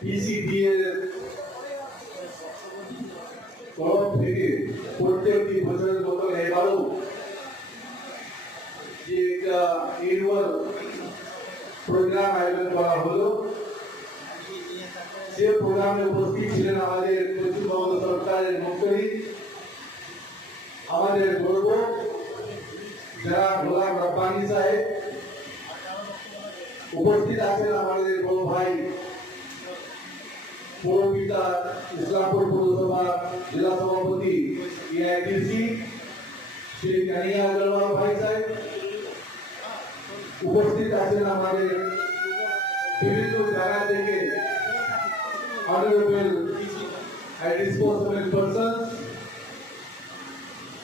পিসিডিএর তরফ থেকে প্রত্যেকটি বছরের মতো এবারও যে একটা এনুয়াল প্রোগ্রাম আয়োজন করা হলো যে প্রোগ্রামে উপস্থিত ছিলেন আমাদের পশ্চিমবঙ্গ সরকারের মন্ত্রী আমাদের গর্ব, যারা গোলাম রব্বানি সাহেব উপস্থিত আছেন আমাদের বড় ভাই পৌরপিতা ইসলামপুর পৌরসভা জেলা সভাপতি এআইডিসি শ্রী কানিয়া আগরওয়াল ভাই সাহেব উপস্থিত আছেন আমাদের বিভিন্ন জায়গা থেকে and responsible persons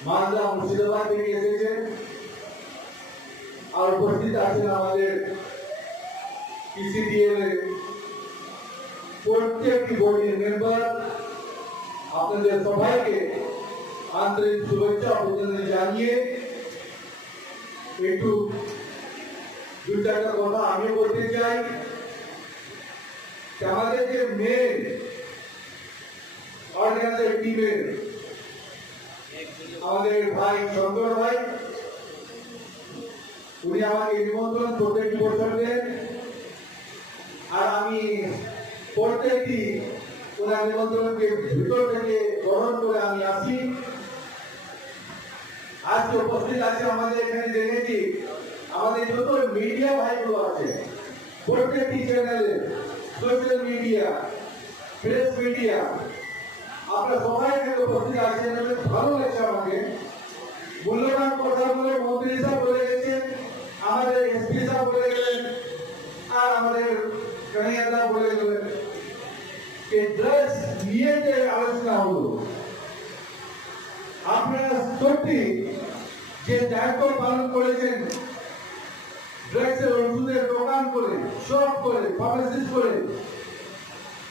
Malda Murshidabad থেকে এসেছেন আর উপস্থিত আছেন আমাদের পিসিডিএল এর প্রত্যেকটি বোর্ডের মেম্বার আপনাদের সবাইকে আন্তরিক শুভেচ্ছা অভিনন্দন জানিয়ে একটু দু চারটা কথা আমি বলতে চাই। আমাদের যে মেন অর্গানাইজার টিমের আমাদের ভাই শঙ্কর ভাই, উনি আমাকে নিমন্ত্রণ প্রত্যেক বছর দেন আর আমি ওনার নিমন্ত্রণকে ভিতর থেকে গ্রহণ করে আমি আসি। আজকে উপস্থিত আছে আমাদের এখানে দেখেছি, আমাদের যত মিডিয়া ভাইগুলো আছে, প্রত্যেকটি চ্যানেলে সোশ্যাল মিডিয়া প্রেস মিডিয়া আপনারা সবাই এখানে উপস্থিত আছেন ভালো লাগছে আমাকে। মূল্যবান কথা বলে মন্ত্রী সাহেব বলে গেছেন, আমাদের এসপি সাহেব বলে গেলেন, আর আমাদের কানিয়াদা বলে গেলেন। যে ড্রাগস নিয়ে যে আলোচনা হলো, আপনারা সত্যি যে দায়িত্ব পালন করেছেন, ড্রাগসের ওষুধের দোকান করে শপ করে ফার্মাসিস্ট করে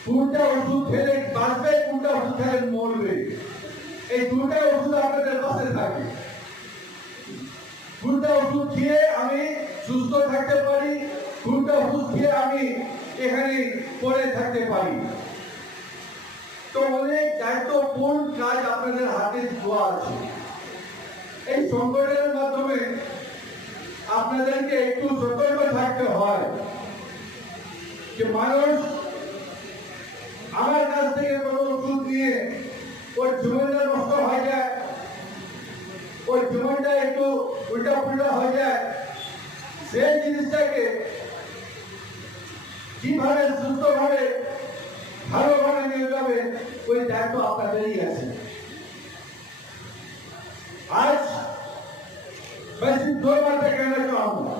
কোনটা ওষুধ খেলে বাঁচবে কোনটা ওষুধ খেলে মরবে। এই দুটা ওষুধ আপনাদের পাশে থাকে। কোনটা ওষুধ খেয়ে আমি সুস্থ থাকতে পারি কোনটা ওষুধ খেয়ে আমি এখানে পড়ে থাকতে পারি। তো অনেক দায়িত্বপূর্ণ কাজ আপনাদের হাতে দেওয়া আছে। এই মাধ্যমে আপনাদেরকে একটু সতর্ক থাকতে হয় যে মানুষ আমার কাছ থেকে কোনো ওষুধ নিয়ে জীবনটা নষ্ট হয়ে যায়, ওই জীবনটা একটু উল্টা পুল্টা হয়ে যায়, সেই জিনিসটাকে কীভাবে সুস্থভাবে ভালোভাবে যাবে ওই দায়িত্ব আপনাদেরই আছে आज मैं सिर्फ दो बातें कहना चाहूंगा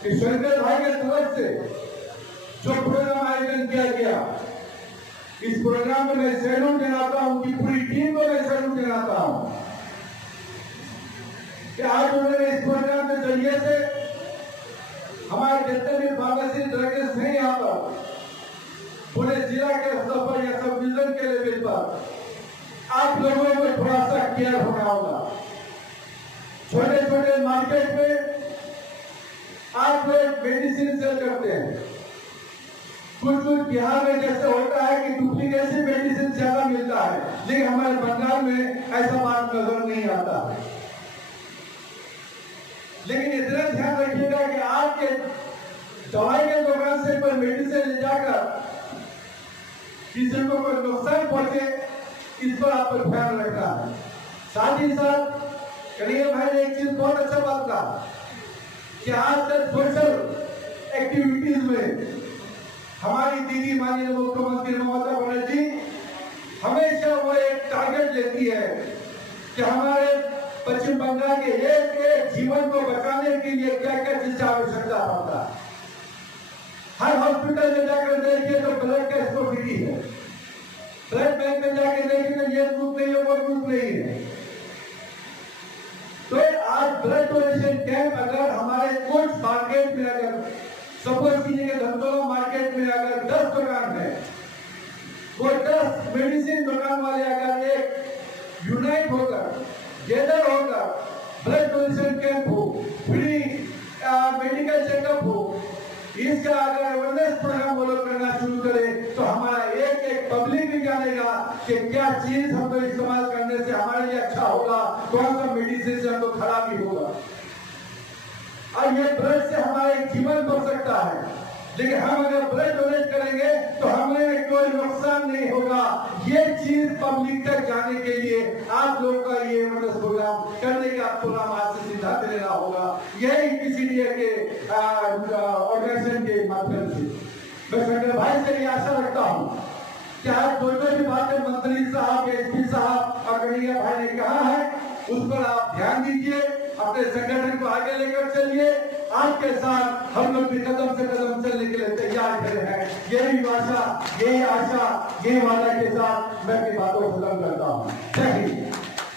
कि शंकर भाई के तरफ से जो प्रोग्राम आयोजन किया गया इस प्रोग्राम में मैं सैल्यूट दिलाता हूं उनकी पूरी टीम को मैं सैल्यूट दिलाता हूं कि आज उन्होंने इस प्रोग्राम के जरिए से हमारे जितने भी फार्मेसी डिवीज़न के लेवल पर आप लोगों को थोड़ा सा केयर होना होगा। छोटे छोटे मार्केट में आप लोग मेडिसिन सेल करते हैं। कुछ कुछ बिहार में जैसे होता है कि डुप्लीकेसी मेडिसिन ज़्यादा मिलता है, लेकिन हमारे बंगाल में ऐसा बात नज़र नहीं आता। है लेकिन इतना ध्यान रखिएगा कि आपके दवाई के दुकान से कोई मेडिसिन ले जाकर किसी को कोई नुकसान पहुँचे, इस पर आपको ध्यान रखना। है साथ ही साथ करिए भाई ने एक चीज़ बहुत अच्छा बात कहा, कि आज तक सोशल एक्टिविटीज़ में हमारी दीदी माननीय मुख्यमंत्री ममता बनर्जी हमेशा वो एक टारगेट लेती है कि हमारे पश्चिम बंगाल के एक एक जीवन को बचाने के लिए क्या क्या चीज़ आवश्यकता पड़ता है। हर हॉस्पिटल में जाकर देखिए तो ब्लड का स्टोरिटी है ब्लड बैंक में जाके देखिए तो ये ग्रुप नहीं है वो ग्रुप नहीं है तो आज ब्लड डोनेशन कैंप अगर हमारे कुछ मार्केट में अगर सपोज़ कीजिए धनतोला मार्केट में अगर दस दुकान है, वो दस मेडिसिन दुकान वाले अगर एक यूनाइट होकर गैदर होकर ब्लड डोनेशन कैंप हो फ्री मेडिकल चेकअप हो इसका अगर अवेयरनेस प्रोग्राम वो लोग करना शुरू करें तो हमारा एक एक पब्लिक भी जानेगा कि क्या चीज़ हम हमको इस्तेमाल करने से हमारे लिए अच्छा होगा, कौन सा मेडिसिन से हमको खराबी होगा। और ये ब्रश से हमारे जीवन बढ़ सकता है। लेकिन हम अगर ब्लड डोनेट करेंगे तो हमें कोई नुकसान नहीं होगा। ये चीज़ पब्लिक तक जाने के लिए आप लोग का ये अवेयरनेस प्रोग्राम करने का प्रोग्राम आज से सिद्धांत लेना होगा। यही पीसीडीए के ऑर्गेनाइजेशन के माध्यम से। मैं शंकर भाई से ये आशा रखता हूँ कि आज जो जो भी बातें मंत्री साहब एस पी साहब और गणिया भाई ने कहा है, उस पर आप ध्यान दीजिए, अपने संगठन को आगे लेकर चलिए। आपके साथ हम लोग भी कदम से कदम चलने के लिए तैयार खड़े हैं। यही आशा यही आशा यही वादा के साथ मैं अपनी बातों को खत्म करता हूँ।